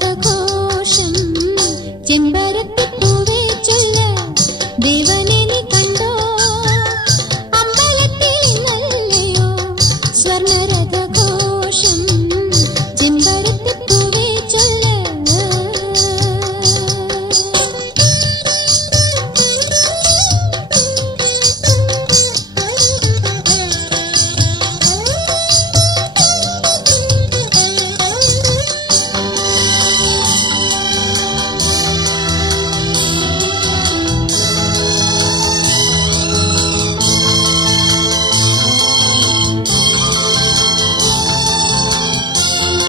的哭声，肩膀